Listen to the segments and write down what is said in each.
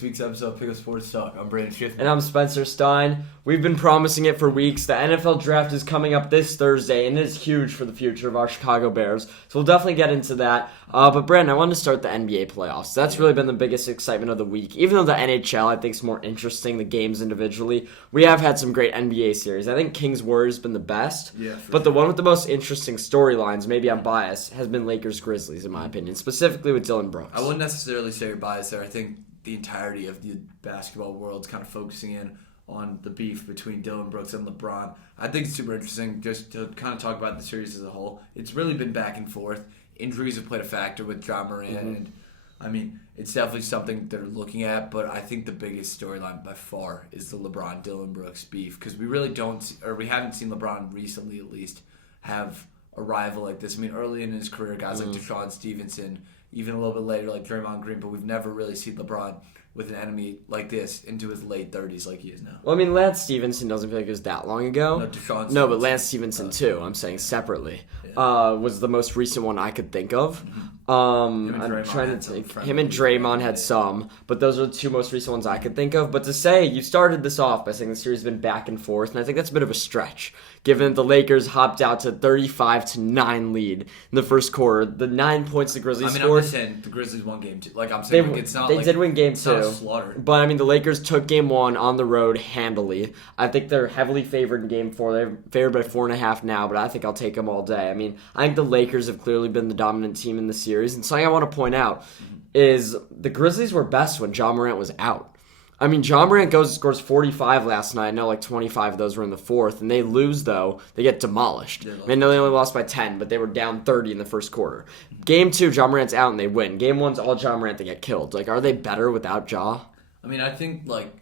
this week's episode of Pick Up Sports Talk. I'm Brandon Schiff. And I'm Spencer Stein. We've been promising it for weeks. The NFL draft is coming up this Thursday, and it is huge for the future of our Chicago Bears. So we'll definitely get into that. But Brandon, I wanted to start the NBA playoffs. That's really been the biggest excitement of the week. Even though the NHL, I think, is more interesting, the games individually, we have had some great NBA series. I think Kings-Warriors has been the best. But the one with the most interesting storylines, maybe I'm biased, has been Lakers-Grizzlies, in my opinion, specifically with Dylan Brooks. I wouldn't necessarily say you're biased there. I think the entirety of the basketball world is kind of focusing in on the beef between Dylan Brooks and LeBron. I think it's super interesting just to kind of talk about the series as a whole. It's really been back and forth. Injuries have played a factor with Ja Morant, and I mean, it's definitely something they're looking at, but I think the biggest storyline by far is the LeBron-Dylan Brooks beef, because we really we haven't seen LeBron recently at least have a rival like this. I mean, early in his career, guys like Deshaun Stevenson, even a little bit later like Draymond Green, but we've never really seen LeBron with an enemy like this into his late 30s like he is now. Well, I mean, Lance Stevenson doesn't feel like it was that long ago. No, but Lance Stevenson too, I'm saying separately, was the most recent one I could think of. I'm trying to think. Him and Draymond had some, but those are the two most recent ones I could think of. But to say, you started this off by saying the series has been back and forth, and I think that's a bit of a stretch, given that the Lakers hopped out to 35-9 lead in the first quarter. The 9 points the Grizzlies scored. I'm just saying the Grizzlies won game 2. Like I'm saying, they did win game 2. It's not a slaughter. But I mean, the Lakers took game 1 on the road handily. I think they're heavily favored in game 4. They're favored by 4.5 now, but I think I'll take them all day. I mean, I think the Lakers have clearly been the dominant team in the series. And something I want to point out is the Grizzlies were best when Ja Morant was out. I mean, Ja Morant scores 45 last night. I know like 25 of those were in the fourth. And they lose, though. They get demolished. I know they only lost by 10, but they were down 30 in the first quarter. Game 2, Ja Morant's out and they win. Game 1's all Ja Morant, they get killed. Like, are they better without Ja? I mean, I think, like,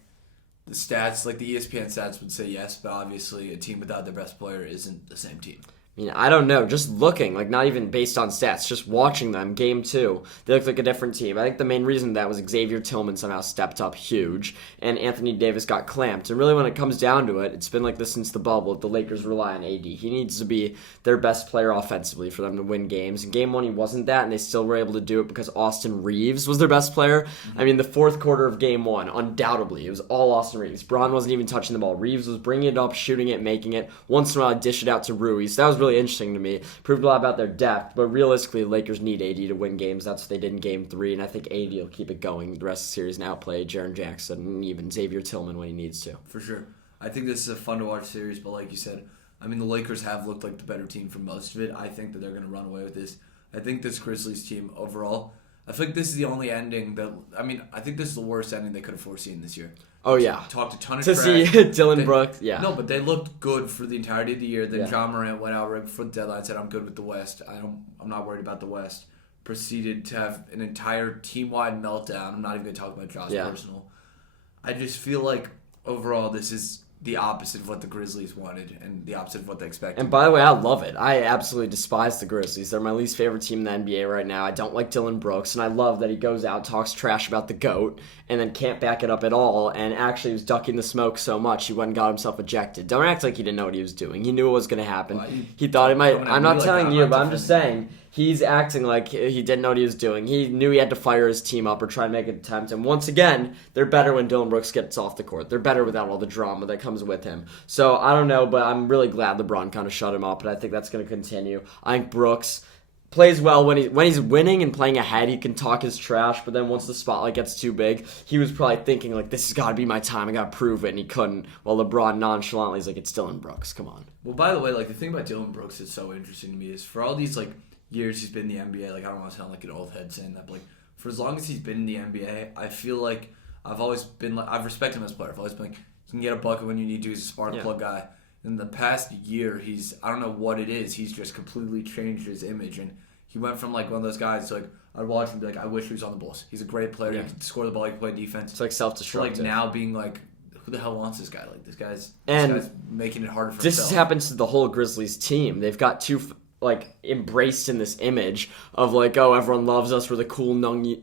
the stats, like the ESPN stats would say yes, but obviously a team without their best player isn't the same team. I mean, I don't know. Just looking, like not even based on stats, just watching them, game 2, they look like a different team. I think the main reason that was Xavier Tillman somehow stepped up huge, and Anthony Davis got clamped. And really, when it comes down to it, it's been like this since the bubble. The Lakers rely on AD. He needs to be their best player offensively for them to win games. In game 1, he wasn't that, and they still were able to do it because Austin Reeves was their best player. I mean, the fourth quarter of game 1, undoubtedly, it was all Austin Reeves. Braun wasn't even touching the ball. Reeves was bringing it up, shooting it, making it. Once in a while, dish it out to Rui. So that was really interesting to me. Proved a lot about their depth, but realistically, the Lakers need AD to win games. That's what they did in Game 3, and I think AD will keep it going the rest of the series and outplay Jaren Jackson and even Xavier Tillman when he needs to. For sure. I think this is a fun to watch series, but like you said, I mean, the Lakers have looked like the better team for most of it. I think that they're going to run away with this. I think this Grizzlies team overall, I feel like this is the only ending that, I mean, I think this is the worst ending they could have foreseen this year. Oh, yeah. Talked a ton of to trash. see Dylan Brooks, yeah. No, but they looked good for the entirety of the year. Then Ja Morant went out right before the deadline, said, I'm good with the West. I'm not worried about the West. Proceeded to have an entire team-wide meltdown. I'm not even going to talk about Ja's personal. I just feel like overall this is the opposite of what the Grizzlies wanted and the opposite of what they expected. And by the way, I love it. I absolutely despise the Grizzlies. They're my least favorite team in the NBA right now. I don't like Dylan Brooks, and I love that he goes out, talks trash about the GOAT, and then can't back it up at all, and actually was ducking the smoke so much he went and got himself ejected. Don't act like he didn't know what he was doing. He knew it was going to happen. Well, he thought it might. I'm not telling you, but I'm just defending. saying. He's acting like he didn't know what he was doing. He knew he had to fire his team up or try to make an attempt. And once again, they're better when Dylan Brooks gets off the court. They're better without all the drama that comes with him. So I don't know, but I'm really glad LeBron kind of shut him up, and I think that's going to continue. I think Brooks plays well when he's winning and playing ahead. He can talk his trash, but then once the spotlight gets too big, he was probably thinking, like, this has got to be my time. I got to prove it, and he couldn't. While LeBron nonchalantly is like, it's Dylan Brooks. Come on. Well, by the way, like the thing about Dylan Brooks that's so interesting to me is for all these, like, years he's been in the NBA, like, I don't want to sound like an old head saying that, but, like, for as long as he's been in the NBA, I feel like I've always been, like, I've respected him as a player. I've always been like, you can get a bucket when you need to. He's a spark plug guy. In the past year, I don't know what it is, he's just completely changed his image, and he went from, like, one of those guys to, like, I'd watch him and be like, I wish he was on the Bulls. He's a great player. He can score the ball. He can play defense. It's like self-destructive. Like, now being like, who the hell wants this guy? Like, this guy's making it harder for himself. This happens to the whole Grizzlies team. They've got two like embraced in this image of like, oh, everyone loves us, we're the cool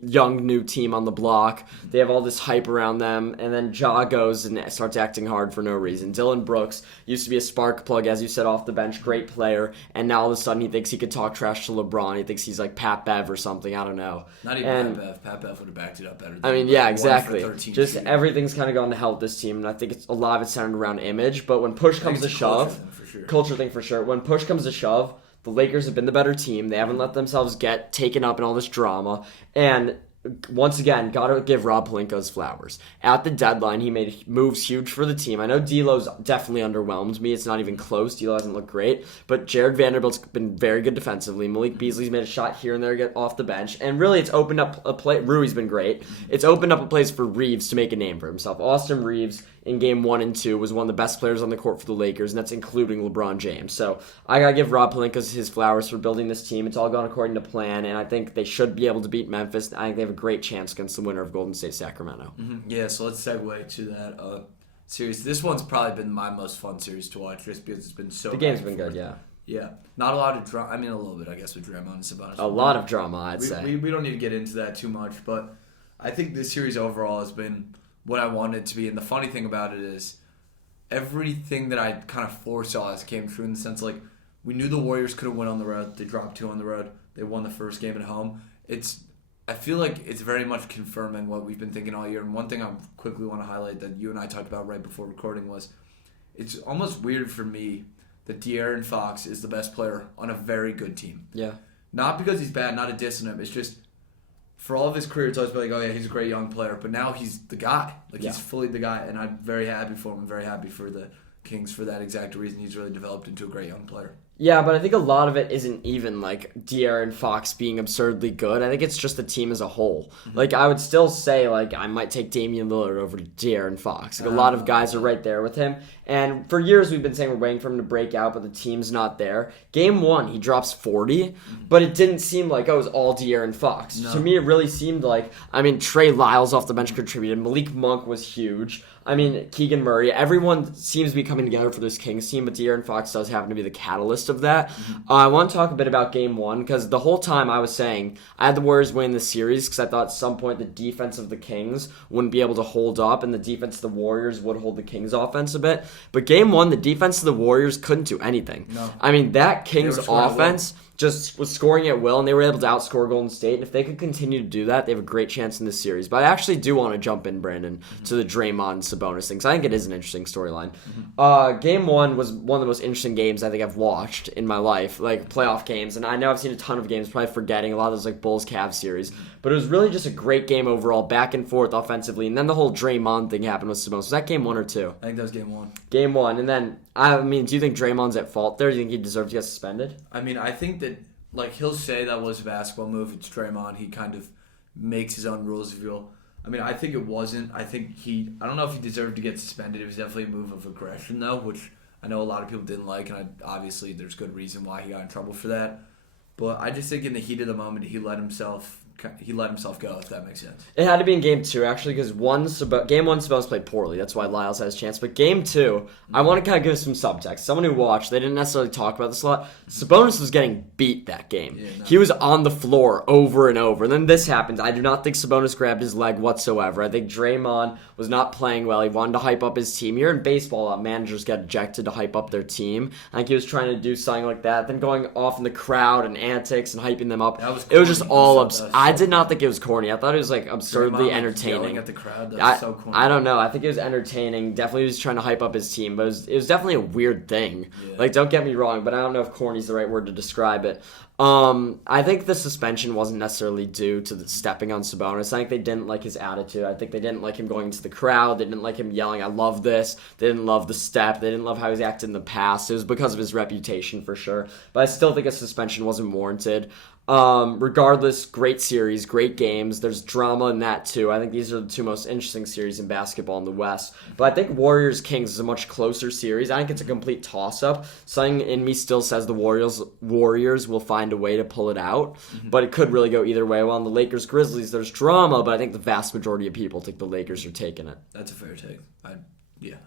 young new team on the block. They have all this hype around them, and then Ja goes and starts acting hard for no reason. Dylan Brooks used to be a spark plug, as you said, off the bench, great player, and now all of a sudden he thinks he could talk trash to LeBron. He thinks he's like Pat Bev or something, I don't know. Not even Pat Bev. Pat Bev would have backed it up better. I mean, yeah, exactly. Just everything's kind of gone to help this team, and I think it's a lot of it's centered around image, but when push comes to shove, culture thing for sure. When push comes to shove, the Lakers have been the better team. They haven't let themselves get taken up in all this drama. And once again, got to give Rob Pelinka his flowers. At the deadline, he made moves huge for the team. I know D'Lo's definitely underwhelmed me. It's not even close. D'Lo hasn't looked great. But Jared Vanderbilt's been very good defensively. Malik Beasley's made a shot here and there to get off the bench. And really, it's opened up a play. Rui's been great. It's opened up a place for Reeves to make a name for himself. Austin Reeves in game 1 and 2 was one of the best players on the court for the Lakers, and that's including LeBron James. So I got to give Rob Pelinka his flowers for building this team. It's all gone according to plan, and I think they should be able to beat Memphis. I think they have a great chance against the winner of Golden State Sacramento. Mm-hmm. Yeah, so let's segue to that series. This one's probably been my most fun series to watch just because it's been so The game's been good, yeah. Yeah. Not a lot of drama. I mean, a little bit, I guess, with Draymond and Sabonis. A lot of drama, I'd say. We don't need to get into that too much, but I think this series overall has been what I wanted it to be. And the funny thing about it is everything that I kind of foresaw has came true in the sense, like, we knew the Warriors couldn't win on the road. They dropped 2 on the road. They won the first game at home. I feel like it's very much confirming what we've been thinking all year. And one thing I quickly want to highlight that you and I talked about right before recording was it's almost weird for me that De'Aaron Fox is the best player on a very good team. Yeah. Not because he's bad, not a diss on him. It's just for all of his career, it's always been like, oh yeah, he's a great young player. But now he's the guy. He's fully the guy. And I'm very happy for him. I'm very happy for the Kings for that exact reason. He's really developed into a great young player. Yeah, but I think a lot of it isn't even like De'Aaron Fox being absurdly good. I think it's just the team as a whole. Mm-hmm. Like, I would still say, like, I might take Damian Lillard over to De'Aaron Fox. Like, a lot of guys are right there with him. And for years we've been saying we're waiting for him to break out, but the team's not there. Game 1, he drops 40, but it didn't seem like, it was all De'Aaron Fox. No. To me, it really seemed like, Trey Lyles off the bench contributed. Malik Monk was huge. Keegan Murray. Everyone seems to be coming together for this Kings team, but De'Aaron Fox does happen to be the catalyst of that. Mm-hmm. I want to talk a bit about Game 1, because the whole time I was saying I had the Warriors win the series because I thought at some point the defense of the Kings wouldn't be able to hold up, and the defense of the Warriors would hold the Kings offense a bit. But Game 1, the defense of the Warriors couldn't do anything. No. That Kings offense just was scoring at will, and they were able to outscore Golden State. And if they could continue to do that, they have a great chance in this series. But I actually do want to jump in, Brandon, to the Draymond Sabonis thing, because I think it is an interesting storyline. Mm-hmm. Game 1 was one of the most interesting games I think I've watched in my life, like playoff games. And I know I've seen a ton of games, probably forgetting a lot of those like Bulls-Cavs series. But it was really just a great game overall, back and forth offensively. And then the whole Draymond thing happened with Sabonis. Was that Game 1 or 2? I think that was Game 1. Game 1. And then, do you think Draymond's at fault there? Do you think he deserves to get suspended? I think that, like, he'll say that was a basketball move. It's Draymond. He kind of makes his own rules, if you will. I think it wasn't. I don't know if he deserved to get suspended. It was definitely a move of aggression, though, which I know a lot of people didn't like, and obviously there's good reason why he got in trouble for that. But I just think in the heat of the moment, he let himself go, if that makes sense. It had to be in Game 2, actually, because Game 1, Sabonis played poorly. That's why Lyles had his chance. But Game 2, I want to kind of give some subtext. Someone who watched, they didn't necessarily talk about this a lot. Sabonis was getting beat that game. Yeah, no. He was on the floor over and over. And then this happened. I do not think Sabonis grabbed his leg whatsoever. I think Draymond was not playing well. He wanted to hype up his team. Here in baseball, managers get ejected to hype up their team. I think he was trying to do something like that. Then going off in the crowd and antics and hyping them up. It was just all absurd. I did not think it was corny. I thought it was like absurdly entertaining. Yelling at the crowd. That was so corny. I don't know. I think it was entertaining. Definitely he was trying to hype up his team, but it was definitely a weird thing. Yeah. Like, don't get me wrong, but I don't know if corny is the right word to describe it. I think the suspension wasn't necessarily due to the stepping on Sabonis. I think they didn't like his attitude. I think they didn't like him going into the crowd. They didn't like him yelling, "I love this." They didn't love the step. They didn't love how he's acted in the past. It was because of his reputation for sure. But I still think a suspension wasn't warranted. Regardless, great series, great games. There's drama in that too. I think these are the two most interesting series in basketball in the West. But I think Warriors-Kings is a much closer series. I think it's a complete toss-up. Something in me still says the Warriors will find a way to pull it out. Mm-hmm. But it could really go either way. While on the Lakers-Grizzlies, there's drama, but I think the vast majority of people think the Lakers are taking it. That's a fair take. I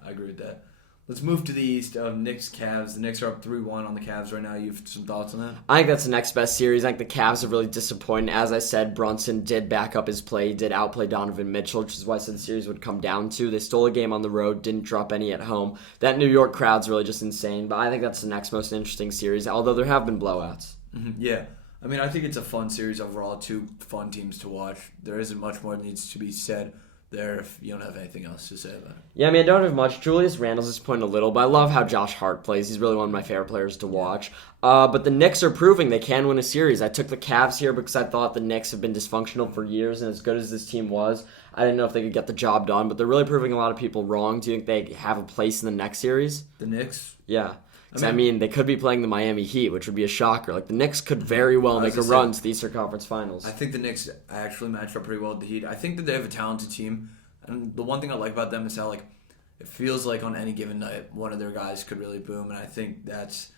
agree with that. Let's move to the East. Knicks, Cavs. The Knicks are up 3-1 on the Cavs right now. You have some thoughts on that? I think that's the next best series. I think the Cavs are really disappointed. As I said, Brunson did back up his play. He did outplay Donovan Mitchell, which is why I said the series would come down to. They stole a game on the road, didn't drop any at home. That New York crowd's really just insane, but I think that's the next most interesting series, although there have been blowouts. Mm-hmm. Yeah. I mean, I think it's a fun series overall. Two fun teams to watch. There isn't much more that needs to be said there if you don't have anything else to say about it. Yeah, I mean, I don't have much. Julius Randle's disappointing a little, but I love how Josh Hart plays. He's really one of my favorite players to watch. But the Knicks are proving they can win a series. I took the Cavs here because I thought the Knicks have been dysfunctional for years, and as good as this team was, I didn't know if they could get the job done, but they're really proving a lot of people wrong. Do you think they have a place in the next series? The Knicks? Yeah. I mean, they could be playing the Miami Heat, which would be a shocker. Like, the Knicks could very well make a run to the Eastern Conference Finals. I think the Knicks actually match up pretty well with the Heat. I think that they have a talented team. And the one thing I like about them is how, like, it feels like on any given night, one of their guys could really boom. And I think that's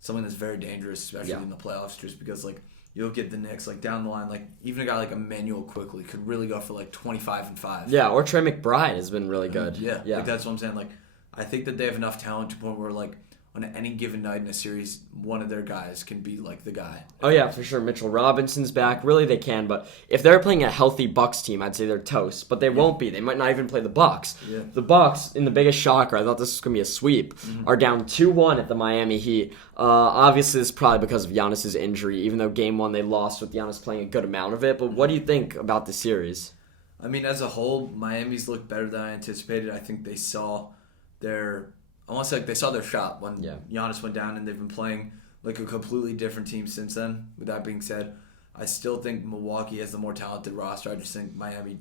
something that's very dangerous, especially in the playoffs, just because, like, you'll get the Knicks, like, down the line. Like, even a guy like Emmanuel Quickly could really go for, like, 25 and 5. Yeah, or Trey McBride has been really good. Yeah. Like, that's what I'm saying. Like, I think that they have enough talent to the point where, like, on any given night in a series, one of their guys can be, like, the guy. Oh, yeah, for sure. Mitchell Robinson's back. Really, they can. But if they're playing a healthy Bucks team, I'd say they're toast. But they won't be. They might not even play the Bucks. Yeah. The Bucks, in the biggest shocker, I thought this was going to be a sweep, are down 2-1 at the Miami Heat. Obviously, this is probably because of Giannis's injury, even though Game 1 they lost with Giannis playing a good amount of it. But what do you think about the series? I mean, as a whole, Miami's looked better than I anticipated. I think they saw their... I want to say, like, they saw their shot when Giannis went down, and they've been playing like a completely different team since then. With that being said, I still think Milwaukee has the more talented roster. I just think Miami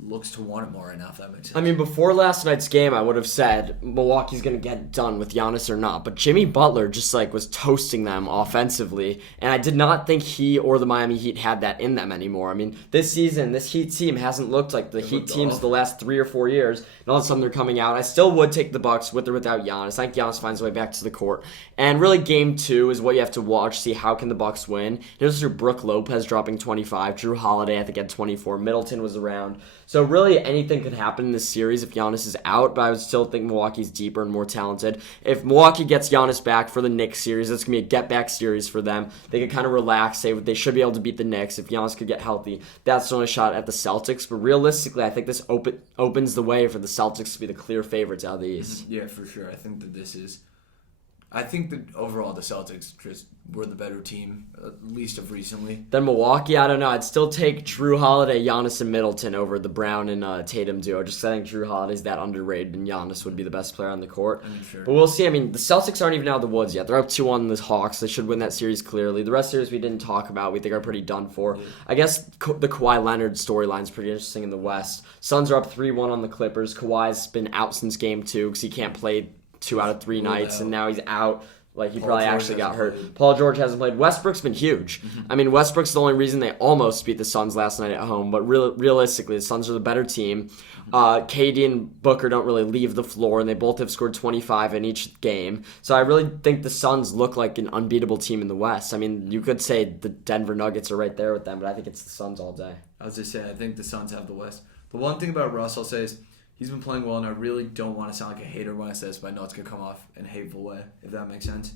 looks to want it more right now, if that makes sense. I mean, before last night's game, I would have said Milwaukee's going to get done with Giannis or not. But Jimmy Butler just, like, was toasting them offensively. And I did not think he or the Miami Heat had that in them anymore. I mean, this season, this Heat team hasn't looked like the Heat teams the last 3 or 4 years. And all of a sudden they're coming out. I still would take the Bucks with or without Giannis. I think Giannis finds his way back to the court. And really, Game 2 is what you have to watch, see how can the Bucks win. Here's through Brook Lopez dropping 25. Drew Holiday, I think, had 24. Middleton was around. So really, anything could happen in this series if Giannis is out, but I would still think Milwaukee's deeper and more talented. If Milwaukee gets Giannis back for the Knicks series, it's going to be a get-back series for them. They could kind of relax, say they should be able to beat the Knicks. If Giannis could get healthy, that's the only shot at the Celtics. But realistically, I think this opens the way for the Celtics to be the clear favorites out of the East. Yeah, for sure. I think that overall the Celtics just were the better team, at least of recently. Then Milwaukee, I don't know. I'd still take Drew Holiday, Giannis, and Middleton over the Brown and Tatum duo. Just because I think Drew Holiday's that underrated and Giannis would be the best player on the court. Sure. But we'll see. I mean, the Celtics aren't even out of the woods yet. They're up 2-1 the Hawks. They should win that series clearly. The rest of the series we didn't talk about. We think are pretty done for. Yeah. I guess the Kawhi Leonard storyline is pretty interesting in the West. Suns are up 3-1 on the Clippers. Kawhi's been out since Game 2 because he can't play 2 out of 3 nights, and now he's out. Like, he probably actually got hurt. Paul George hasn't played. Westbrook's been huge. I mean, Westbrook's the only reason they almost beat the Suns last night at home. But realistically, the Suns are the better team. KD and Booker don't really leave the floor, and they both have scored 25 in each game. So I really think the Suns look like an unbeatable team in the West. I mean, you could say the Denver Nuggets are right there with them, but I think it's the Suns all day. I was just saying, I think the Suns have the West. The one thing about Russ I'll say is he's been playing well, and I really don't want to sound like a hater when I say this, but I know it's going to come off in a hateful way, if that makes sense.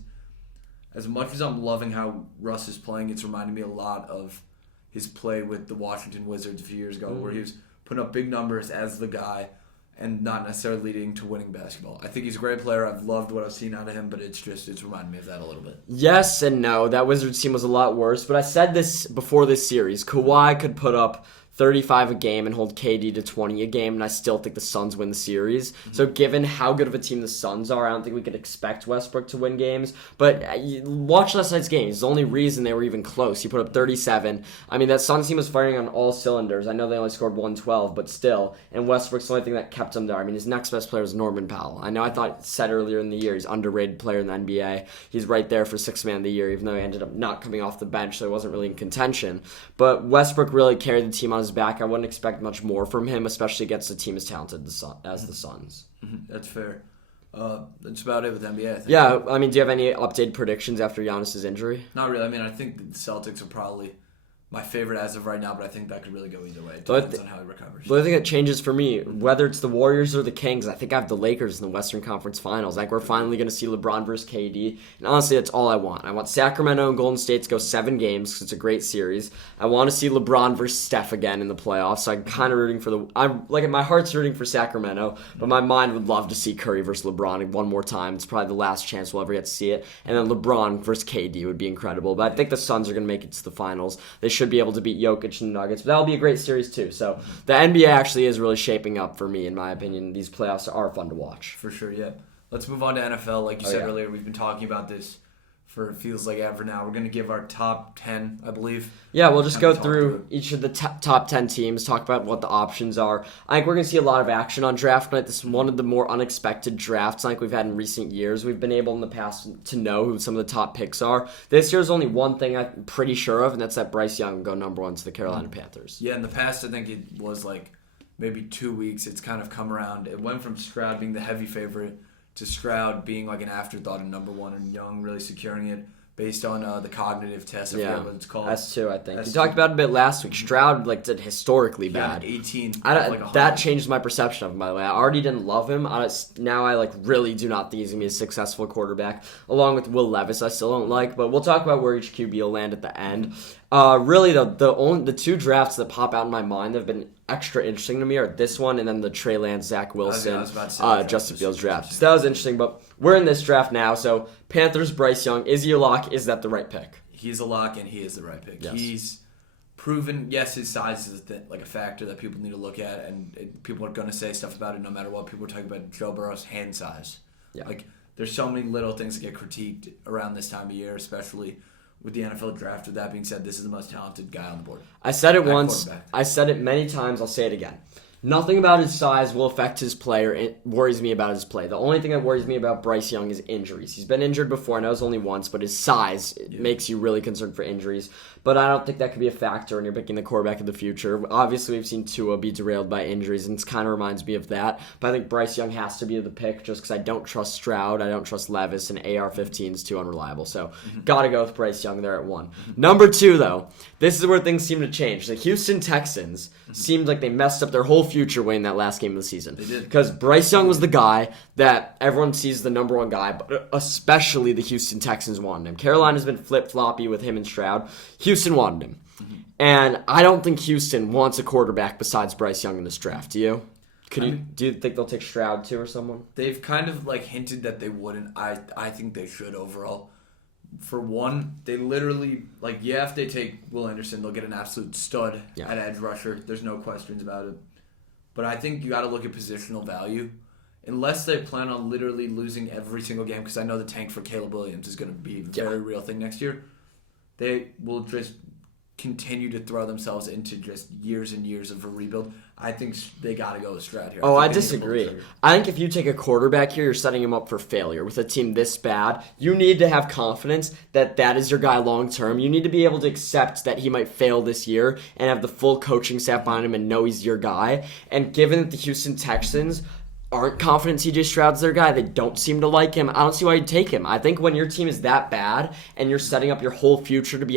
As much as I'm loving how Russ is playing, it's reminding me a lot of his play with the Washington Wizards a few years ago, where he was putting up big numbers as the guy and not necessarily leading to winning basketball. I think he's a great player. I've loved what I've seen out of him, but it's reminding me of that a little bit. Yes and no. That Wizards team was a lot worse, but I said this before this series. Kawhi could put up 35 a game and hold KD to 20 a game, and I still think the Suns win the series. So given how good of a team the Suns are, I don't think we could expect Westbrook to win games. But watch last night's game. It's the only reason they were even close. He put up 37. I mean, that Suns team was firing on all cylinders. I know they only scored 112, but still. And Westbrook's the only thing that kept him there. I mean, his next best player is Norman Powell. I know I said earlier in the year he's an underrated player in the NBA. He's right there for Sixth Man of the Year, even though he ended up not coming off the bench, so he wasn't really in contention. But Westbrook really carried the team on his back. I wouldn't expect much more from him, especially against a team as talented as the Suns. That's fair. That's about it with NBA, I think. Yeah, I mean, do you have any updated predictions after Giannis' injury? Not really. I mean, I think the Celtics will probably my favorite as of right now, but I think that could really go either way. It But depends on how he recovers. The only thing that changes for me, whether it's the Warriors or the Kings, I think I have the Lakers in the Western Conference Finals. Like, we're finally going to see LeBron versus KD. And honestly, that's all I want. I want Sacramento and Golden State to go 7 games because it's a great series. I want to see LeBron versus Steph again in the playoffs. So I'm kind of rooting for my heart's rooting for Sacramento, but my mind would love to see Curry versus LeBron one more time. It's probably the last chance we'll ever get to see it. And then LeBron versus KD would be incredible. But I think the Suns are going to make it to the finals. They should be able to beat Jokic and the Nuggets, but that'll be a great series too. So the NBA actually is really shaping up for me, in my opinion. These playoffs are fun to watch. For sure, yeah. Let's move on to NFL. Like you said earlier, we've been talking about this for it feels like ever now. We're going to give our top 10, I believe. Yeah, we'll just go through each of the top 10 teams, talk about what the options are. I think we're going to see a lot of action on draft night. This is one of the more unexpected drafts like we've had in recent years. We've been able in the past to know who some of the top picks are. This year's only one thing I'm pretty sure of, and that's that Bryce Young will go number 1 to the Carolina Panthers. Yeah, in the past, I think it was like maybe 2 weeks. It's kind of come around. It went from Stroud being the heavy favorite to Stroud being like an afterthought and number 1, and Young really securing it. Based on the cognitive test, I forget what it's called. S2, I think. You talked about it a bit last week. Stroud did historically bad. 18. That changed my perception of him, by the way. I already didn't love him. Now I really do not think he's going to be a successful quarterback. Along with Will Levis, I still don't like. But we'll talk about where each QB will land at the end. Really, the 2 drafts that pop out in my mind that have been extra interesting to me are this one and then the Trey Lance, Zach Wilson, Justin Fields draft. So that was interesting, but we're in this draft now. So Panthers, Bryce Young, is he a lock? Is that the right pick? He's a lock, and he is the right pick. Yes. He's proven, yes, his size is a factor that people need to look at, and people are going to say stuff about it no matter what. People are talking about Joe Burrow's hand size. Yeah. There's so many little things that get critiqued around this time of year, especially with the NFL draft. With that being said, this is the most talented guy on the board. I said it once. I said it many times. I'll say it again. Nothing about his size will affect his play or it worries me about his play. The only thing that worries me about Bryce Young is injuries. He's been injured before. I know it's only once, but his size makes you really concerned for injuries. But I don't think that could be a factor when you're picking the quarterback of the future. Obviously, we've seen Tua be derailed by injuries, and it kind of reminds me of that. But I think Bryce Young has to be the pick just because I don't trust Stroud, I don't trust Levis, and AR-15 is too unreliable. So, got to go with Bryce Young there at 1. Number 2, though, this is where things seem to change. The Houston Texans seemed like they messed up their whole future winning that last game of the season. They did. Because Bryce Young was the guy that everyone sees the number 1 guy, but especially the Houston Texans wanted him. Carolina's been flip-floppy with him and Stroud. Houston wanted him. And I don't think Houston wants a quarterback besides Bryce Young in this draft. Do you? Do you think they'll take Stroud too or someone? They've kind of hinted that they wouldn't. I think they should overall. For one, they literally if they take Will Anderson, they'll get an absolute stud at edge rusher. There's no questions about it. But I think you got to look at positional value. Unless they plan on literally losing every single game, because I know the tank for Caleb Williams is going to be a very real thing next year. They will just continue to throw themselves into just years and years of a rebuild. I think they got to go with Stroud here. I disagree. I think if you take a quarterback here, you're setting him up for failure. With a team this bad, you need to have confidence that that is your guy long term. You need to be able to accept that he might fail this year and have the full coaching staff behind him and know he's your guy. And given that the Houston Texans aren't confident CJ Stroud's their guy, they don't seem to like him, I don't see why you'd take him. I think when your team is that bad and you're setting up your whole future to be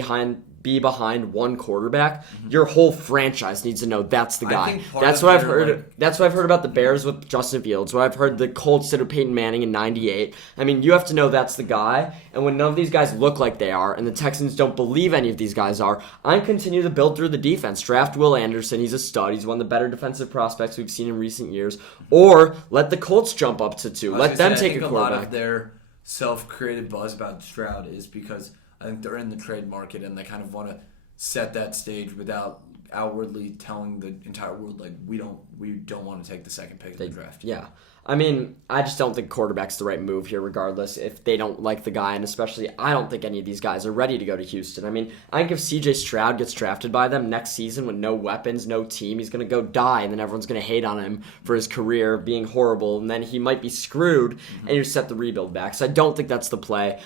behind one quarterback, your whole franchise needs to know that's the guy. That's what I've heard. That's what I've heard about the Bears with Justin Fields. What I've heard the Colts did with Peyton Manning in '98. I mean, you have to know that's the guy. And when none of these guys look like they are, and the Texans don't believe any of these guys are, I continue to build through the defense. Draft Will Anderson. He's a stud. He's one of the better defensive prospects we've seen in recent years. Or let the Colts jump up to 2. Let them take a quarterback. A lot of their self-created buzz about Stroud is because I think they're in the trade market and they kind of want to set that stage without outwardly telling the entire world we don't want to take the second pick of the draft. Yeah. I mean, I just don't think quarterback's the right move here regardless if they don't like the guy, and especially I don't think any of these guys are ready to go to Houston. I mean, I think if CJ Stroud gets drafted by them next season with no weapons, no team, he's going to go die, and then everyone's going to hate on him for his career being horrible, and then he might be screwed, and you set the rebuild back. So I don't think that's the play.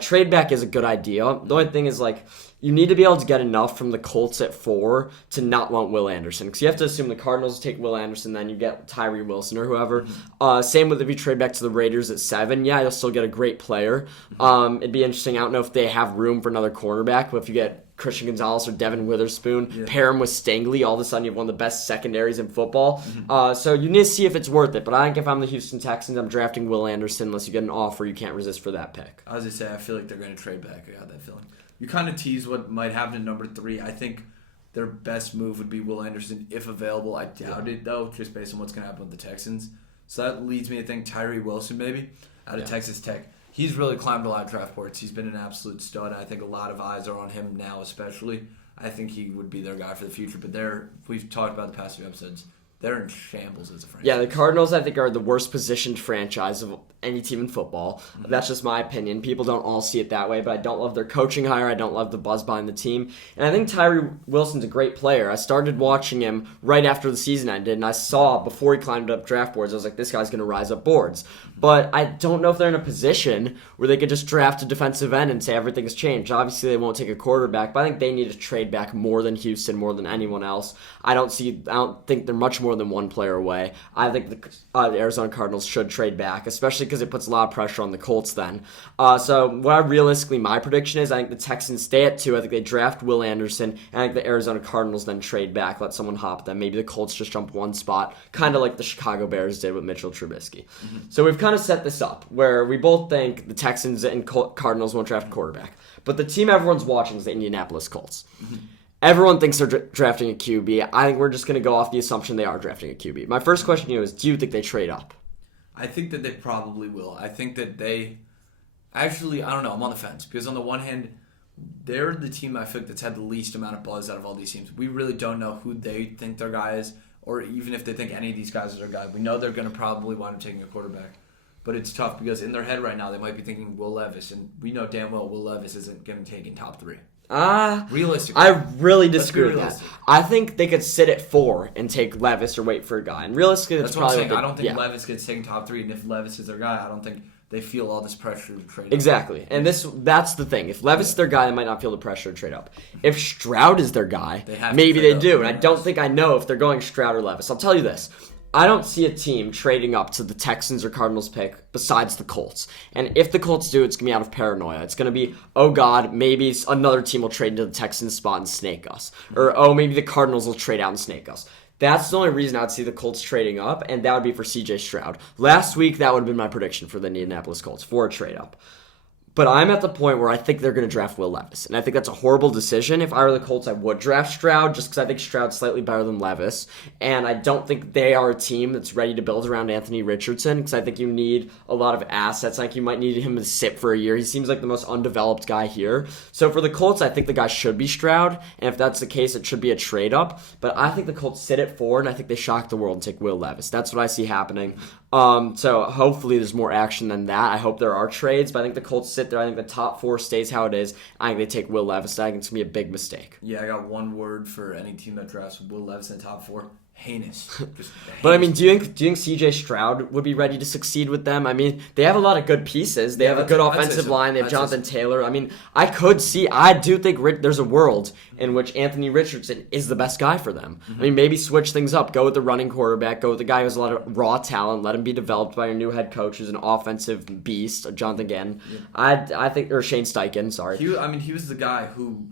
Trade back is a good idea. The only thing is, you need to be able to get enough from the Colts at 4 to not want Will Anderson. Because you have to assume the Cardinals take Will Anderson, then you get Tyree Wilson or whoever. Same with if you trade back to the Raiders at 7. Yeah, you'll still get a great player. It'd be interesting. I don't know if they have room for another cornerback, but if you get Christian Gonzalez or Devin Witherspoon, pair him with Stangley, all of a sudden you have one of the best secondaries in football. So you need to see if it's worth it. But I think if I'm the Houston Texans, I'm drafting Will Anderson unless you get an offer you can't resist for that pick. I was going to say, I feel like they're going to trade back. I got that feeling. You kind of tease what might happen in number 3. I think their best move would be Will Anderson if available. I doubt it, though, just based on what's going to happen with the Texans. So that leads me to think Tyree Wilson, maybe, out of Texas Tech. He's really climbed a lot of draft boards. He's been an absolute stud. I think a lot of eyes are on him now, especially. I think he would be their guy for the future. But we've talked about the past few episodes. They're in shambles as a franchise. Yeah, the Cardinals, I think, are the worst positioned franchise of any team in football. That's just my opinion. People don't all see it that way, but I don't love their coaching hire. I don't love the buzz behind the team. And I think Tyree Wilson's a great player. I started watching him right after the season ended, and I saw before he climbed up draft boards, I was like, this guy's going to rise up boards. But I don't know if they're in a position where they could just draft a defensive end and say everything has changed. Obviously, they won't take a quarterback, but I think they need to trade back more than Houston, more than anyone else. I don't think they're much more than one player away. I think the Arizona Cardinals should trade back, especially because it puts a lot of pressure on the Colts then. So my prediction is I think the Texans stay at 2. I think they draft Will Anderson, and I think the Arizona Cardinals then trade back, let someone hop them. Maybe the Colts just jump one spot, kind of like the Chicago Bears did with Mitchell Trubisky. So we've kind of set this up where we both think the Texans and Cardinals won't draft a quarterback. But the team everyone's watching is the Indianapolis Colts. Everyone thinks they're drafting a QB. I think we're just going to go off the assumption they are drafting a QB. My first question to you is, do you think they trade up? I think that they probably will. I think that they... Actually, I don't know. I'm on the fence. Because on the one hand, they're the team I think that's had the least amount of buzz out of all these teams. We really don't know who they think their guy is, or even if they think any of these guys are their guy. We know they're going to probably wind up taking a quarterback. But it's tough because in their head right now, they might be thinking Will Levis. And we know damn well Will Levis isn't going to take in top 3. Realistically. I really disagree with that. I think they could sit at 4 and take Levis or wait for a guy. And realistically, that's what probably I'm saying. I don't think Levis gets taken top 3, and if Levis is their guy, I don't think they feel all this pressure to trade up. Exactly. And that's the thing. If Levis is their guy, they might not feel the pressure to trade up. If Stroud is their guy, maybe they do. And I don't think I know if they're going Stroud or Levis. I'll tell you this. I don't see a team trading up to the Texans or Cardinals pick besides the Colts. And if the Colts do, it's going to be out of paranoia. It's going to be, oh God, maybe another team will trade into the Texans spot and snake us. Or, oh, maybe the Cardinals will trade out and snake us. That's the only reason I'd see the Colts trading up, and that would be for C.J. Stroud. Last week, that would have been my prediction for the Indianapolis Colts, for a trade up. But I'm at the point where I think they're going to draft Will Levis. And I think that's a horrible decision. If I were the Colts, I would draft Stroud just because I think Stroud's slightly better than Levis. And I don't think they are a team that's ready to build around Anthony Richardson because I think you need a lot of assets. I think you might need him to sit for a year. He seems like the most undeveloped guy here. So for the Colts, I think the guy should be Stroud. And if that's the case, it should be a trade-up. But I think the Colts sit at 4, and I think they shock the world and take Will Levis. That's what I see happening. So hopefully there's more action than that. I hope there are trades, but I think the Colts sit there. I think the top 4 stays how it is. I think they take Will Levis. I think it's going to be a big mistake. Yeah, I got one word for any team that drafts Will Levis in the top 4. Heinous. Just but I mean, do you think C.J. Stroud would be ready to succeed with them? I mean, they have a lot of good pieces. They have a good offensive line. They have Jonathan Taylor. I mean, I do think there's a world in which Anthony Richardson is the best guy for them. I mean, maybe switch things up. Go with the running quarterback. Go with the guy who has a lot of raw talent. Let him be developed by your new head coach who's an offensive beast, Jonathan Gannon. Yeah. I think, or Shane Steichen, sorry. He was the guy who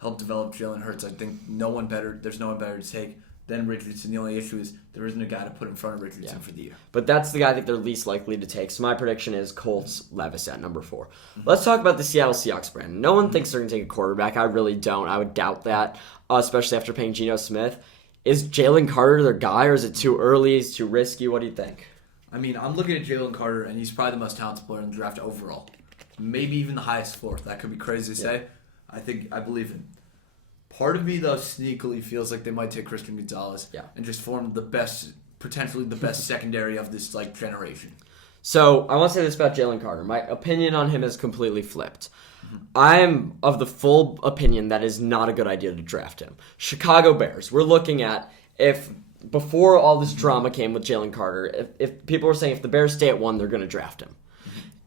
helped develop Jalen Hurts. I think there's no one better to take than Richardson. The only issue is there isn't a guy to put in front of Richardson for the year. But that's the guy I think they're least likely to take. So my prediction is Colts, Levis at number 4. Let's talk about the Seattle Seahawks, Brandon. No one thinks they're going to take a quarterback. I really don't. I would doubt that, especially after paying Geno Smith. Is Jalen Carter their guy, or is it too early? Is it too risky? What do you think? I mean, I'm looking at Jalen Carter, and he's probably the most talented player in the draft overall. Maybe even the highest floor. That could be crazy to say. I believe him. Part of me, though, sneakily feels like they might take Christian Gonzalez and just form potentially the best secondary of this generation. So I want to say this about Jalen Carter. My opinion on him is completely flipped. I am of the full opinion that is not a good idea to draft him. Chicago Bears, we're looking at if before all this drama came with Jalen Carter, if people were saying if the Bears stay at 1, they're going to draft him.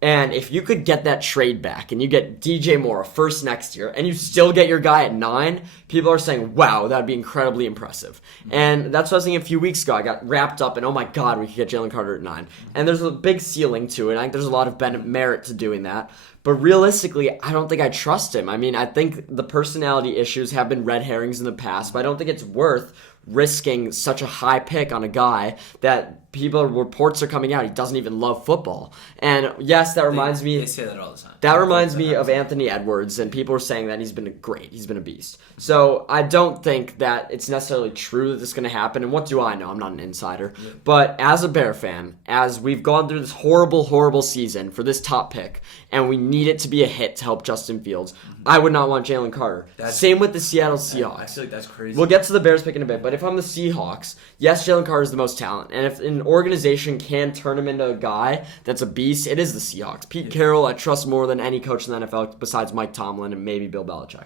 And if you could get that trade back and you get DJ Moore first next year and you still get your guy at 9, people are saying, wow, that'd be incredibly impressive. And that's what I was thinking a few weeks ago. I got wrapped up in, oh my God, we could get Jalen Carter at 9. And there's a big ceiling to it. I think there's a lot of merit to doing that. But realistically, I don't think I trust him. I mean, I think the personality issues have been red herrings in the past, but I don't think it's worth risking such a high pick on a guy that reports are coming out he doesn't even love football. And yes, that reminds me. They say that all the time. That reminds me of Anthony Edwards, and people are saying that he's been great. He's been a beast. So I don't think that it's necessarily true that this is going to happen. And what do I know? I'm not an insider. Yeah. But as a Bear fan, as we've gone through this horrible, horrible season for this top pick, and we need it to be a hit to help Justin Fields, I would not want Jalen Carter. Same with the Seattle Seahawks. I feel like that's crazy. We'll get to the Bears pick in a bit, but if I'm the Seahawks, yes, Jalen Carter is the most talent. And if an organization can turn him into a guy that's a beast, it is the Seahawks. Pete Carroll, I trust more than any coach in the NFL besides Mike Tomlin and maybe Bill Belichick.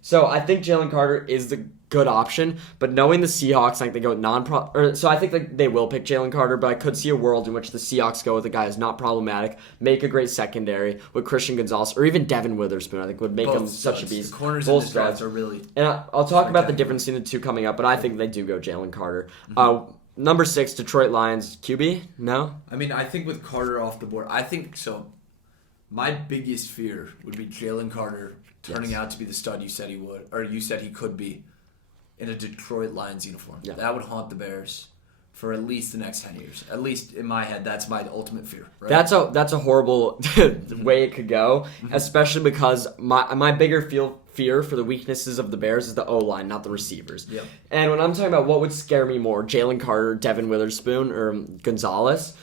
So I think Jalen Carter is the good option, but knowing the Seahawks, I think they go so I think that they will pick Jalen Carter, but I could see a world in which the Seahawks go with a guy who's not problematic, make a great secondary with Christian Gonzalez, or even Devin Witherspoon. I think would make him such a beast. The corners in this draft are really... And I'll talk about the difference between the two coming up, but I think they do go Jalen Carter. Number 6, Detroit Lions, QB? No? I mean, I think with Carter off the board, I think so. My biggest fear would be Jalen Carter turning out to be the stud you said he would, or you said he could be, in a Detroit Lions uniform. Yeah. That would haunt the Bears for at least the next 10 years. At least in my head, that's my ultimate fear. Right? That's a horrible way it could go, especially because my bigger fear for the weaknesses of the Bears is the O-line, not the receivers. Yep. And when I'm talking about what would scare me more, Jalen Carter, Devin Witherspoon, or Gonzalez,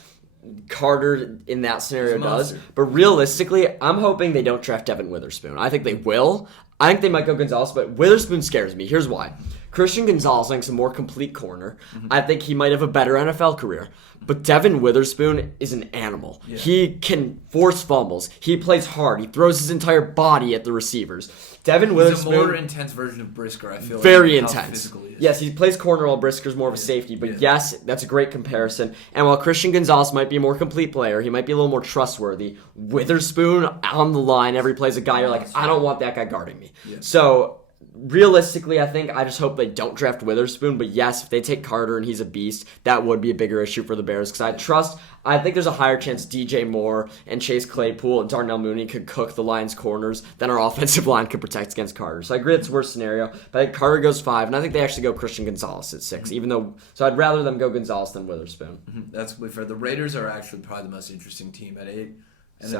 Carter in that scenario does. But realistically, I'm hoping they don't draft Devin Witherspoon. I think they will. I think they might go Gonzalez, but Witherspoon scares me. Here's why. Christian Gonzalez, I think, is a more complete corner. I think he might have a better NFL career. But Devin Witherspoon is an animal. Yeah. He can force fumbles. He plays hard. He throws his entire body at the receivers. Devin Witherspoon... He's a more intense version of Brisker, I feel. Very intense. Yes, he plays corner while Brisker's more of a safety. But yes, that's a great comparison. And while Christian Gonzalez might be a more complete player, he might be a little more trustworthy, Witherspoon on the line, every play's a guy you're like, I don't want that guy guarding me. Yeah. So... realistically, I just hope they don't draft Witherspoon. But yes, if they take Carter and he's a beast, that would be a bigger issue for the Bears. Because I think there's a higher chance DJ Moore and Chase Claypool and Darnell Mooney could cook the Lions' corners than our offensive line could protect against Carter. So I agree it's a worse scenario. But I think Carter goes 5, and I think they actually go Christian Gonzalez at 6. So I'd rather them go Gonzalez than Witherspoon. That's completely fair. The Raiders are actually probably the most interesting team at 8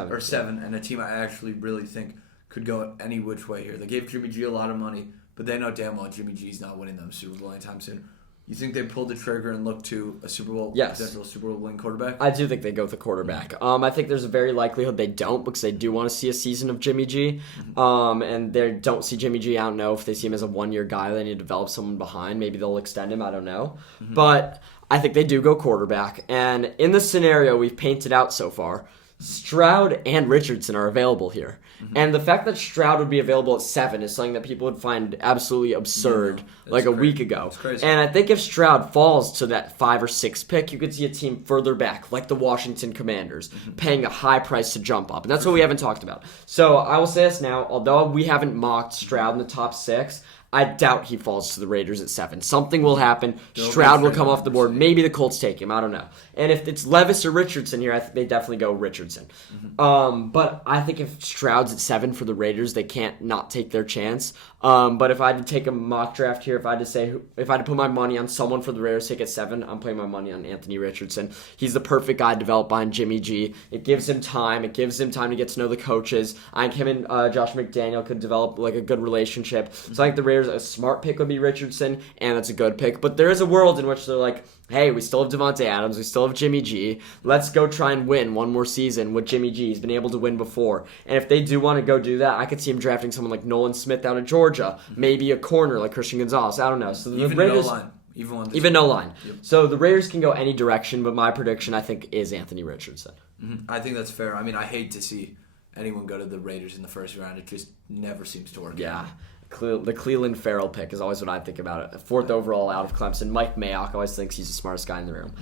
or 7, and a team I actually really think could go any which way here. They gave Jimmy G a lot of money, but they know damn well Jimmy G's not winning them Super Bowl anytime soon. You think they pulled the trigger and look to a Super Bowl, potential Super Bowl winning quarterback? I do think they go with a quarterback. I think there's a very likelihood they don't because they do want to see a season of Jimmy G. And they don't see Jimmy G. I don't know if they see him as a one-year guy. They need to develop someone behind. Maybe they'll extend him. I don't know. But I think they do go quarterback. And in the scenario we've painted out so far, Stroud and Richardson are available here. And the fact that Stroud would be available at 7 is something that people would find absolutely absurd a week ago. And I think if Stroud falls to that 5 or 6 pick, you could see a team further back, like the Washington Commanders, paying a high price to jump up. And that's what we haven't talked about. So I will say this now, although we haven't mocked Stroud in the top 6, I doubt he falls to the Raiders at 7. Something will happen. Stroud will come off the board. Maybe the Colts take him. I don't know. And if it's Levis or Richardson here, I think they definitely go Richardson. But I think if Stroud's at 7 for the Raiders, they can't not take their chance. But if I had to take a mock draft here, if I had to put my money on someone for the Raiders to take at 7, I'm putting my money on Anthony Richardson. He's the perfect guy developed by Jimmy G. It gives him time. It gives him time to get to know the coaches. I think him and Josh McDaniel could develop a good relationship. So I think the Raiders, a smart pick would be Richardson, and that's a good pick. But there is a world in which they're like, hey, we still have Devontae Adams, we still have Jimmy G. Let's go try and win one more season with Jimmy G. He's been able to win before. And if they do want to go do that, I could see him drafting someone like Nolan Smith out of Georgia, maybe a corner like Christian Gonzalez. I don't know. So the Raiders, no line. Even no line. Yep. So the Raiders can go any direction, but my prediction, I think, is Anthony Richardson. I think that's fair. I mean, I hate to see anyone go to the Raiders in the first round. It just never seems to work. Yeah. The Cleveland Farrell pick is always what I think about it. 4th overall out of Clemson. Mike Mayock always thinks he's the smartest guy in the room.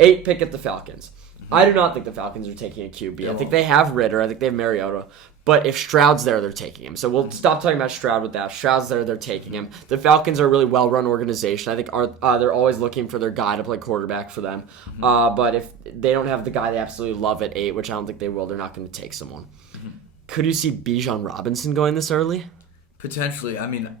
8th pick at the Falcons. I do not think the Falcons are taking a QB. I think they have Ritter. I think they have Mariota. But if Stroud's there, they're taking him. So we'll stop talking about Stroud with that. If Stroud's there, they're taking him. The Falcons are a really well-run organization. I think they're always looking for their guy to play quarterback for them. But if they don't have the guy they absolutely love at 8, which I don't think they will, they're not going to take someone. Could you see Bijan Robinson going this early? Potentially. I mean,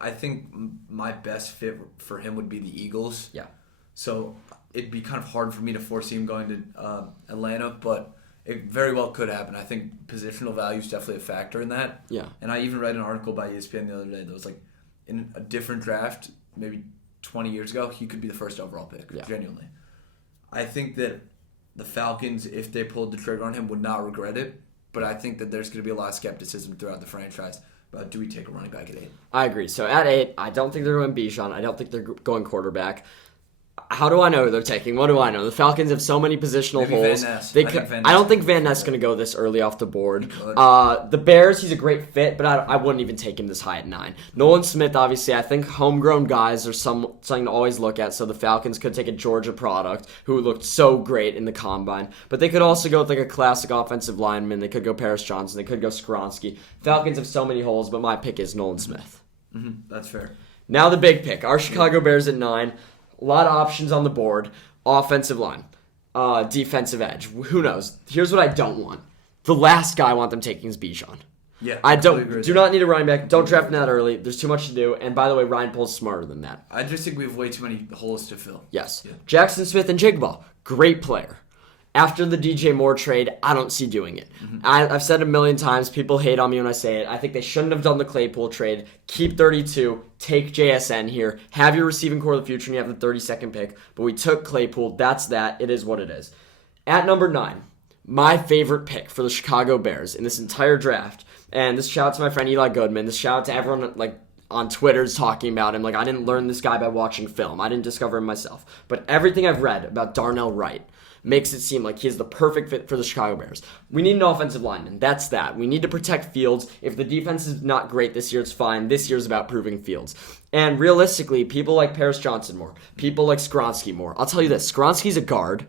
I think my best fit for him would be the Eagles. Yeah. So it'd be kind of hard for me to foresee him going to Atlanta, but it very well could happen. I think positional value is definitely a factor in that. Yeah. And I even read an article by ESPN the other day that was like, in a different draft, maybe 20 years ago, he could be the first overall pick, genuinely. I think that the Falcons, if they pulled the trigger on him, would not regret it, but I think that there's going to be a lot of skepticism throughout the franchise about do we take a running back at 8. I agree. So at 8, I don't think they're going Bijan. I don't think they're going quarterback. How do I know who they're taking? What do I know? The Falcons have so many positional holes. I don't think Van Ness is going to go this early off the board. The Bears, he's a great fit, but I wouldn't even take him this high at 9. Nolan Smith, obviously, I think homegrown guys are something to always look at. So the Falcons could take a Georgia product who looked so great in the combine, but they could also go with like a classic offensive lineman. They could go Paris Johnson. They could go Skronsky. Falcons have so many holes, but my pick is Nolan Smith. That's fair. Now the big pick, our Chicago Bears at 9. A lot of options on the board. Offensive line. Defensive edge. Who knows? Here's what I don't want. The last guy I want them taking is Bijan. Yeah, I do not need a running back. Don't draft him that early. There's too much to do. And by the way, Ryan Poles smarter than that. I just think we have way too many holes to fill. Yes. Yeah. Jackson Smith and Jigba. Great player. After the DJ Moore trade, I don't see doing it. I've said it a million times. People hate on me when I say it. I think they shouldn't have done the Claypool trade. Keep 32. Take JSN here. Have your receiving core of the future, and you have the 32nd pick. But we took Claypool. That's that. It is what it is. At number 9, my favorite pick for the Chicago Bears in this entire draft, and this shout out to my friend Eli Goodman. This shout out to everyone on Twitter's talking about him. I didn't learn this guy by watching film. I didn't discover him myself. But everything I've read about Darnell Wright makes it seem like he's the perfect fit for the Chicago Bears. We need an offensive lineman. That's that. We need to protect Fields. If the defense is not great this year, it's fine. This year's about proving Fields. And realistically, people like Paris Johnson more. People like Skronsky more. I'll tell you this. Skronsky's a guard,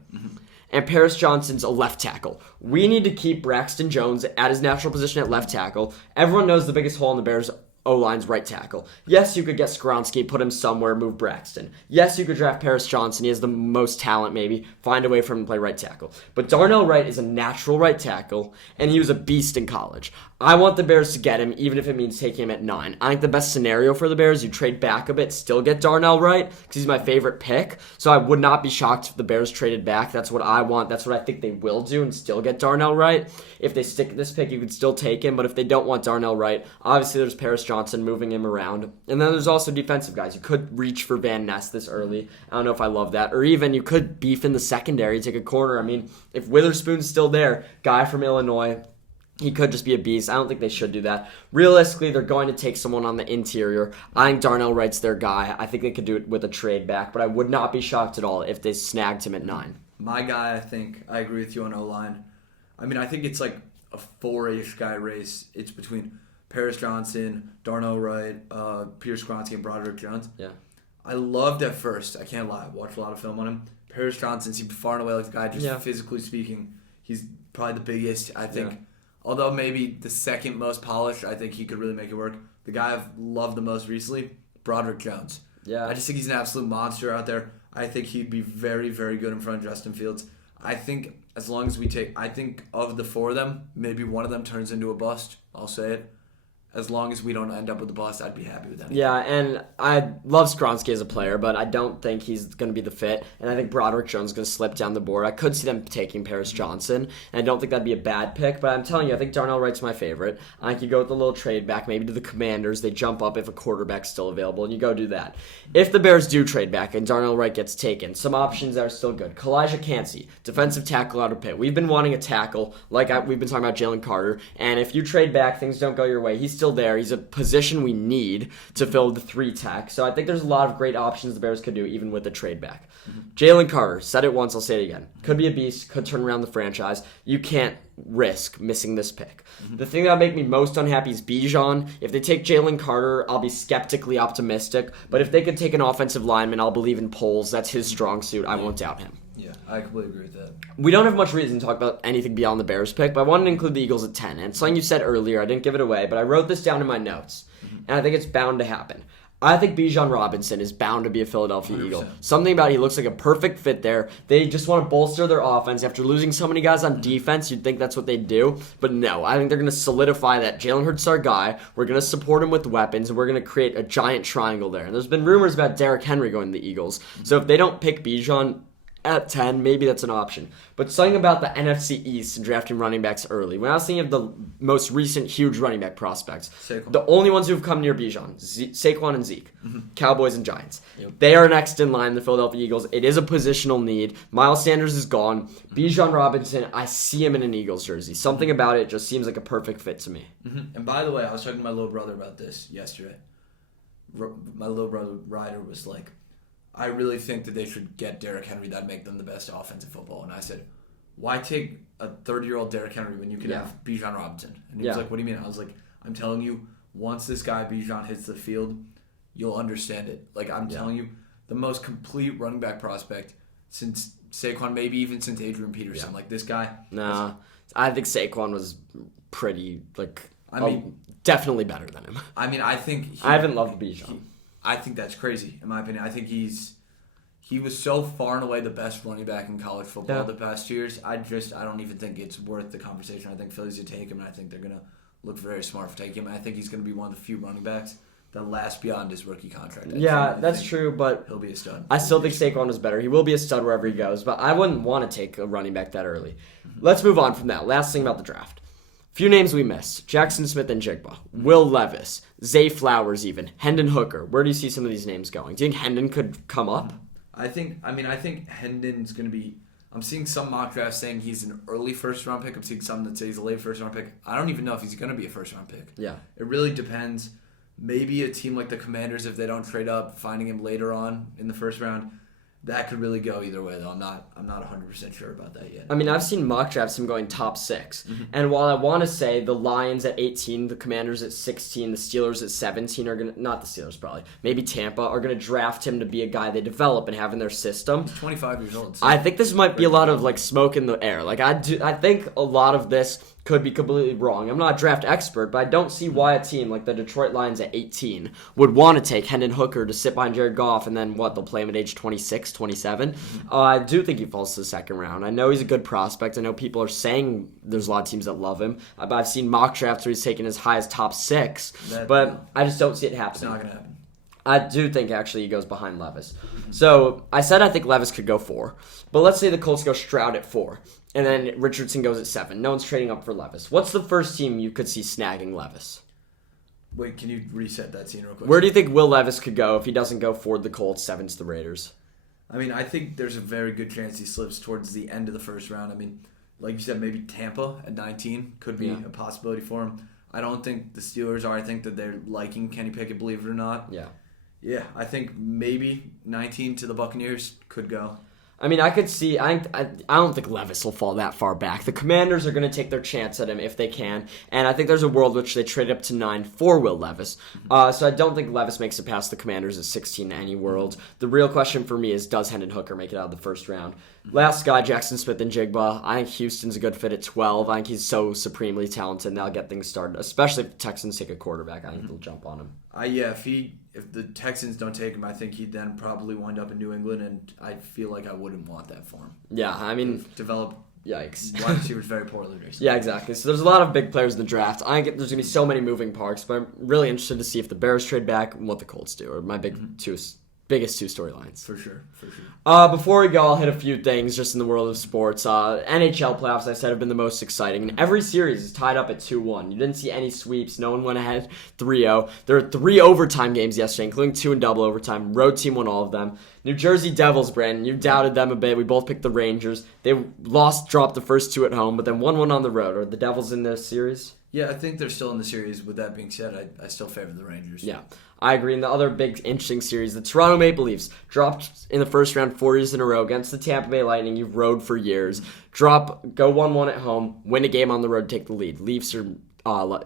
and Paris Johnson's a left tackle. We need to keep Braxton Jones at his natural position at left tackle. Everyone knows the biggest hole in the Bears' O-line's right tackle. Yes, you could get Skronsky, put him somewhere, move Braxton. Yes, you could draft Paris Johnson. He has the most talent, maybe. Find a way for him to play right tackle. But Darnell Wright is a natural right tackle, and he was a beast in college. I want the Bears to get him, even if it means taking him at 9. I think the best scenario for the Bears, you trade back a bit, still get Darnell Wright, because he's my favorite pick. So I would not be shocked if the Bears traded back. That's what I want. That's what I think they will do, and still get Darnell Wright. If they stick this pick, you could still take him. But if they don't want Darnell Wright, obviously there's Paris Johnson moving him around. And then there's also defensive guys. You could reach for Van Ness this early. I don't know if I love that. Or even you could beef in the secondary, take a corner. I mean, if Witherspoon's still there, guy from Illinois, he could just be a beast. I don't think they should do that. Realistically, they're going to take someone on the interior. I think Darnell Wright's their guy. I think they could do it with a trade back, but I would not be shocked at all if they snagged him at 9. My guy, I agree with you on O-line. I mean, I think it's like a 4-ish guy race. It's between Paris Johnson, Darnell Wright, Pierce Skronsky, and Broderick Jones. Yeah. I loved at first. I can't lie. I watched a lot of film on him. Paris Johnson seemed far and away like the guy, just physically speaking. He's probably the biggest, I think. Yeah. Although maybe the second most polished, I think he could really make it work. The guy I've loved the most recently, Broderick Jones. Yeah. I just think he's an absolute monster out there. I think he'd be very, very good in front of Justin Fields. I think as long as I think of the 4 of them, maybe one of them turns into a bust. I'll say it. As long as we don't end up with the bust, I'd be happy with that. Yeah, and I love Skronsky as a player, but I don't think he's going to be the fit. And I think Broderick Jones is going to slip down the board. I could see them taking Paris Johnson, and I don't think that'd be a bad pick. But I'm telling you, I think Darnell Wright's my favorite. I could go with a little trade back, maybe to the Commanders. They jump up if a quarterback's still available, and you go do that. If the Bears do trade back and Darnell Wright gets taken, some options that are still good. Kalijah Cansey, defensive tackle out of Pitt. We've been wanting a tackle, we've been talking about Jalen Carter, and if you trade back, things don't go your way. He's still there. He's a position we need to fill the 3 tech. So I think there's a lot of great options the Bears could do, even with a trade back. Jalen Carter, said it once, I'll say it again. Could be a beast, could turn around the franchise. You can't risk missing this pick. The thing that would make me most unhappy is Bijan. If they take Jalen Carter, I'll be skeptically optimistic. But if they could take an offensive lineman, I'll believe in Poles. That's his strong suit. I won't doubt him. Yeah, I completely agree with that. We don't have much reason to talk about anything beyond the Bears pick, but I wanted to include the Eagles at 10. And something you said earlier, I didn't give it away, but I wrote this down in my notes. And I think it's bound to happen. I think Bijan Robinson is bound to be a Philadelphia 100%. Eagle. Something about he looks like a perfect fit there. They just want to bolster their offense. After losing so many guys on defense, you'd think that's what they'd do. But no, I think they're going to solidify that Jalen Hurts is our guy. We're going to support him with weapons, and we're going to create a giant triangle there. And there's been rumors about Derrick Henry going to the Eagles. So if they don't pick Bijan at 10, maybe that's an option. But something about the NFC East and drafting running backs early. When I was thinking of the most recent huge running back prospects, Saquon. The only ones who have come near Bijan, Saquon and Zeke, Cowboys and Giants. Yep. They are next in line, the Philadelphia Eagles. It is a positional need. Miles Sanders is gone. Bijan Robinson, I see him in an Eagles jersey. Something about it just seems like a perfect fit to me. And by the way, I was talking to my little brother about this yesterday. My little brother, Ryder, was like, I really think that they should get Derrick Henry. That'd make them the best offense in football. And I said, why take a 30-year-old Derrick Henry when you could have Bijan Robinson? And he was like, what do you mean? I was like, I'm telling you, once this guy Bijan hits the field, you'll understand it. Like, I'm telling you, the most complete running back prospect since Saquon, maybe even since Adrian Peterson. Like, this guy. Nah, I think Saquon was pretty, definitely better than him. I mean, I think... I haven't loved Bijan. I think that's crazy, in my opinion. I think he was so far and away the best running back in college football the past 2 years. I don't even think it's worth the conversation. I think Philly's going to take him, and I think they're going to look very smart for taking him. And I think he's going to be one of the few running backs that lasts beyond his rookie contract. That's true, but he'll be a stud. I still think Saquon is better. He will be a stud wherever he goes, but I wouldn't want to take a running back that early. Let's move on from that. Last thing about the draft. Few names we missed. Jackson Smith and Jigba. Will Levis. Zay Flowers even. Hendon Hooker. Where do you see some of these names going? Do you think Hendon could come up? I think Hendon's going to be... I'm seeing some mock drafts saying he's an early first-round pick. I'm seeing some that say he's a late first-round pick. I don't even know if he's going to be a first-round pick. Yeah. It really depends. Maybe a team like the Commanders, if they don't trade up, finding him later on in the first round, that could really go either way, though. I'm not 100% sure about that yet. I mean, I've seen mock drafts him going top 6. And while I want to say the Lions at 18, the Commanders at 16, the Steelers at 17 are going to... Not the Steelers, probably. Maybe Tampa are going to draft him to be a guy they develop and have in their system. He's 25 years old. So I think this might be a lot of, smoke in the air. I think a lot of this could be completely wrong. I'm not a draft expert, but I don't see why a team like the Detroit Lions at 18 would want to take Hendon Hooker to sit behind Jared Goff and then, they'll play him at age 26, 27. I do think he falls to the second round. I know he's a good prospect. I know people are saying there's a lot of teams that love him. But I've seen mock drafts where he's taken as high as top 6, but I just don't see it happening. It's not going to happen. I do think, actually, he goes behind Levis. So, I said I think Levis could go 4. But let's say the Colts go Stroud at 4. And then Richardson goes at 7. No one's trading up for Levis. What's the first team you could see snagging Levis? Wait, can you reset that scene real quick? Where do you think Will Levis could go if he doesn't go 4 to the Colts, 7 to the Raiders? I mean, I think there's a very good chance he slips towards the end of the first round. I mean, like you said, maybe Tampa at 19 could be a possibility for him. I don't think the Steelers are. I think that they're liking Kenny Pickett, believe it or not. Yeah, I think maybe 19 to the Buccaneers could go. I mean, I could see. I don't think Levis will fall that far back. The Commanders are going to take their chance at him if they can, and I think there's a world which they trade up to 9 for Will Levis. So I don't think Levis makes it past the Commanders at 16 in any world. The real question for me is, does Hendon Hooker make it out of the first round? Last guy, Jackson Smith and Jigba. I think Houston's a good fit at 12. I think he's so supremely talented, and they'll get things started. Especially if the Texans take a quarterback, I think they'll jump on him. If the Texans don't take him, I think he'd then probably wind up in New England, and I feel like I wouldn't want that for him. Yeah, I mean... Develop yikes. wide receivers very poorly recently. Yeah, exactly. So there's a lot of big players in the draft. I think there's going to be so many moving parts, but I'm really interested to see if the Bears trade back and what the Colts do, or my biggest two storylines. For sure. Before we go, I'll hit a few things just in the world of sports. NHL playoffs, I said, have been the most exciting. And every series is tied up at 2-1. You didn't see any sweeps. No one went ahead 3-0. There were 3 overtime games yesterday, including 2 in double overtime. Road team won all of them. New Jersey Devils, Brandon, you doubted them a bit. We both picked the Rangers. They dropped the first 2 at home, but then won 1 on the road. Are the Devils in this series? Yeah, I think they're still in the series. With that being said, I still favor the Rangers. Yeah, I agree. And the other big interesting series, the Toronto Maple Leafs dropped in the first round 4 years in a row against the Tampa Bay Lightning. You've rode for years. Go 1-1 at home, win a game on the road, take the lead. Leafs or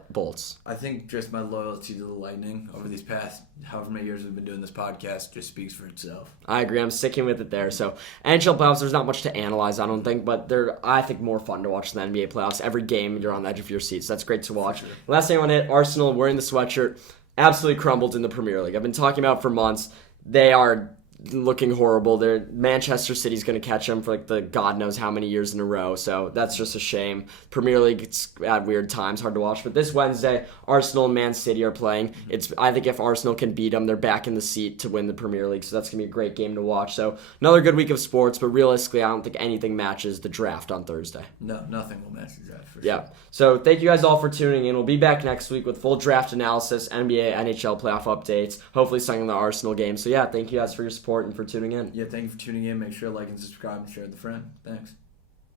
Bolts? I think just my loyalty to the Lightning over these past however many years we've been doing this podcast just speaks for itself. I agree. I'm sticking with it there. So NHL playoffs, there's not much to analyze, I don't think, but they're, I think, more fun to watch than the NBA playoffs. Every game, you're on the edge of your seat, so that's great to watch. Sure. Last thing I want to hit, Arsenal wearing the sweatshirt, absolutely crumbled in the Premier League. I've been talking about it for months. They are looking horrible. Manchester City's going to catch them for like the God knows how many years in a row. So that's just a shame. Premier League, it's at weird times, hard to watch. But this Wednesday, Arsenal and Man City are playing. I think if Arsenal can beat them, they're back in the seat to win the Premier League. So that's going to be a great game to watch. So another good week of sports, but realistically, I don't think anything matches the draft on Thursday. No, nothing will match the draft for Yeah. sure. So thank you guys all for tuning in. We'll be back next week with full draft analysis, NBA, NHL playoff updates, hopefully something in the Arsenal game. So yeah, thank you guys for your support and for tuning in. Yeah, thank you for tuning in. Make sure to like and subscribe and share with a friend. Thanks.